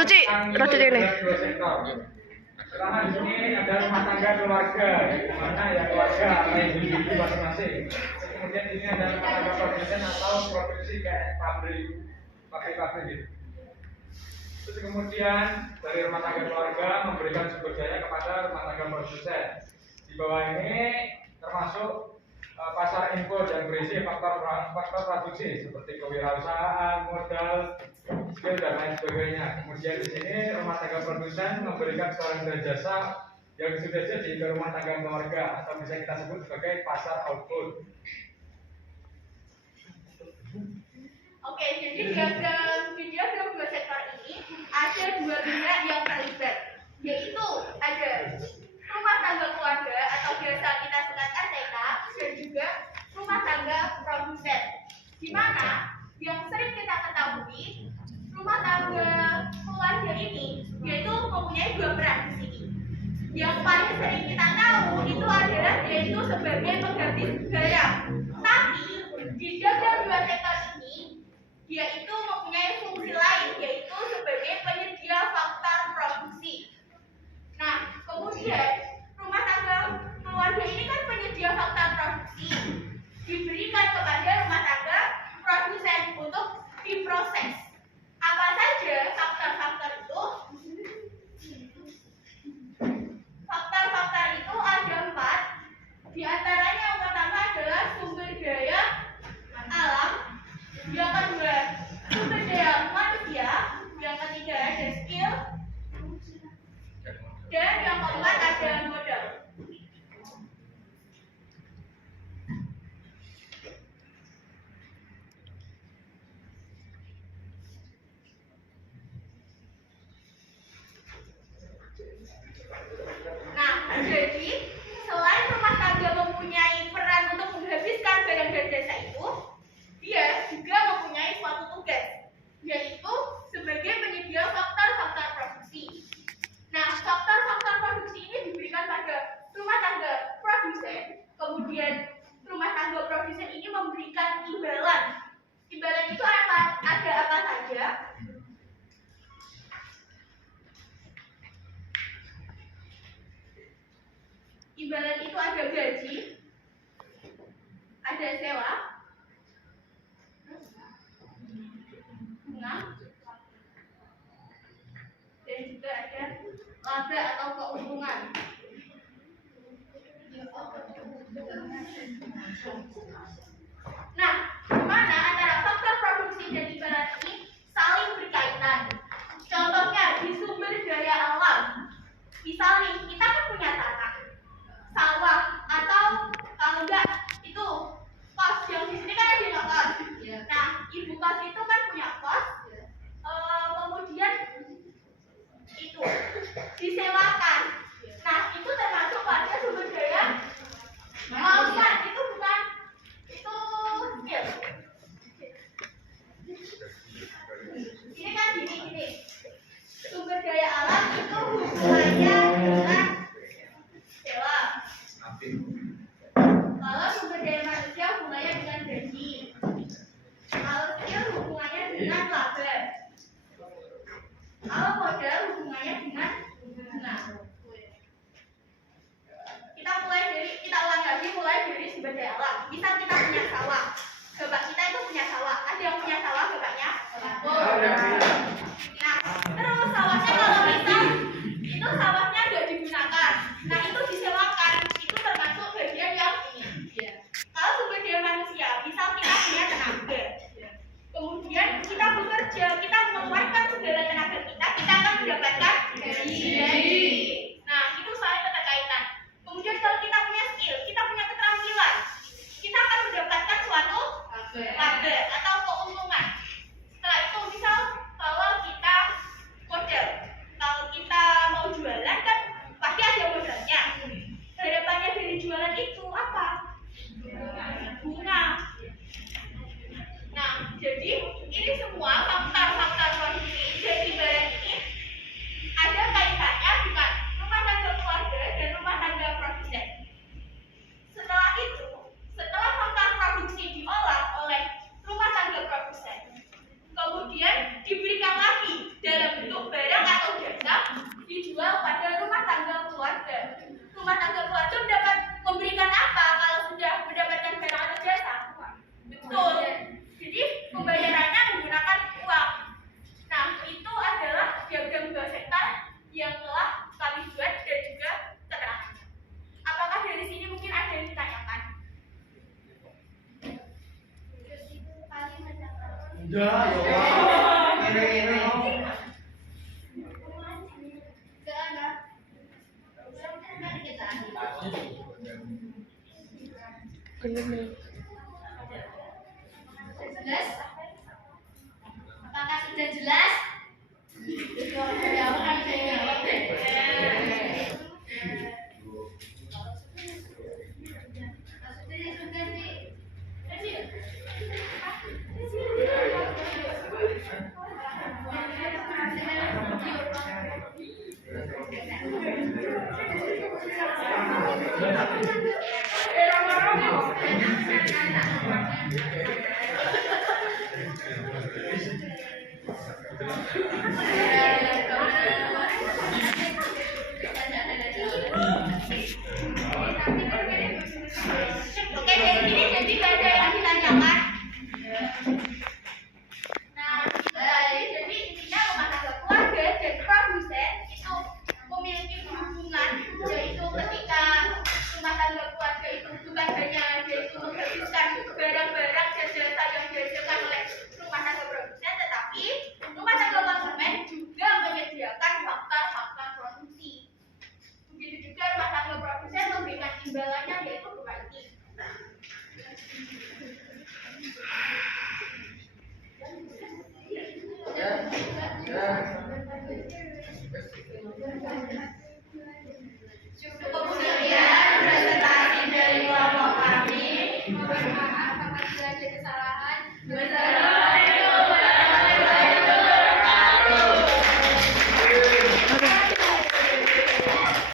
Suci, rada ini. Pertama di sini ada rumah tangga keluarga, di mana ya keluarga atau individu masing-masing. Kemudian di sini ada rumah tangga produsen atau produksi kayak pabrik gitu. Terus kemudian dari rumah tangga keluarga memberikan sumber daya kepada rumah tangga produsen. Di bawah ini termasuk pasar impor dan berisi faktor produksi seperti kewirausahaan, modal, skill dan lain sebagainya. Kemudian di sini rumah tangga produsen memberikan barang dan jasa yang sudah jadi ke rumah tangga keluarga atau bisa kita sebut sebagai pasar output. Oke, jadi dalam dua sektor ini ada dua pihak yang terlibat, yaitu ada rumah tangga keluarga atau biasa kita sebut RTK dan juga rumah tangga produsen. Di mana yang sering kita ketahui rumah tangga keluarga ini yaitu mempunyai dua peran di sini. Yang paling sering kita tahu itu adalah yaitu sebagai pengganti barang. Tapi di dalam dua sektor ini dia itu mempunyai fungsi lain yaitu sebagai penyedia faktor produksi. Nah, kemudian rumah tangga keluarga ini kan penyedia faktor produksi diberikan kepada rumah tangga produsen untuk diproses. Apa saja faktor-faktor itu? Faktor-faktor itu ada 4. Di antaranya yang pertama adalah sumber daya alam, yang kedua sumber daya manusia, yang ketiga ada skill, dan yang keempat ada modal. Nah, jadi selain rumah tangga mempunyai peran untuk menghabiskan barang dan jasa itu, dia juga mempunyai suatu tugas, yaitu sebagai penyedia faktor-faktor produksi. Nah, faktor-faktor produksi ini diberikan pada rumah tangga produsen. Kemudian rumah tangga produsen ini memberikan imbalan. Imbalan itu ada apa saja? Imbalan itu ada gaji, ada sewa, bunga, dan juga ada laba atau keuntungan. Nah, di mana antara faktor produksi dan imbalan ini saling berkaitan. Contohnya di sumber daya alam. Misal nih, kita kan punya tanah, sawah, atau kalau enggak itu kos. Yang di sini kan ada kos. Nah, ibu kos itu kan punya kos. Kemudian itu disewakan. Nah, itu termasuk pada sumber daya bukan, itu bukan, itu skill. Ini kan gini sumber daya alam itu hubungannya dengan sewa. Kalau sumber daya manusia hubungannya dengan gaji. Kalau skill hubungannya dengan laba. Kalau modal hubungannya dengan bunga. Kita ulang lagi mulai dari sumber daya alam. Misal kita punya sawah. Bapak kita itu punya sawah. Ada yang punya sawah bapaknya? Nah, terus sawahnya kalau misal itu sawahnya nggak digunakan, nah itu disewakan. Itu termasuk bagian yang ini. Kalau sumber daya manusia, misal kita punya tenaga. Kemudian kita bekerja, kita mengeluarkan segala tenaga kita akan mendapatkan gaji. Nah, itu saling keterkaitan. Kemudian kalau kita punya skill, kita punya keterampilan, kita akan mendapatkan suatu laba atau keuntungan. Setelah itu, misal kalau kita modal, kalau kita mau jualan kan pasti ada modalnya. Harapannya dari jualan itu apa? Bunga. Nah, jadi ini semua faktor-faktor produksi dan imbalan ini ada kaitannya dengan rumah tangga keluarga dan rumah tangga produsen. Setelah itu, setelah faktor produksi diolah oleh rumah tangga produsen, kemudian diberikan lagi dalam bentuk barang Pembayarannya menggunakan uang. Nah, itu adalah diagram dua sektor yang telah kami buat dan juga terang. Apakah dari sini mungkin ada yang ditanyakan? Udah, ya. Ini. Jelas? Apakah sudah jelas? Jawab, kan saya jawab. Oke, dari sini jadi nggak ada yang ditanyakan. Nah, jadi intinya rumah tangga keluarga dan produsen itu memiliki hubungan, yaitu ketika rumah tangga keluarga itu bukan hanya yaitu menghabiskan barang-barang dan jasa yang dihasilkan oleh rumah tangga produsen, tetapi rumah tangga konsumen juga menyediakan faktor-faktor produksi. Begitu juga rumah tangga produsen memberikan imbalannya yaitu royalti. Cukup sekian presentasi dari kelompok kami.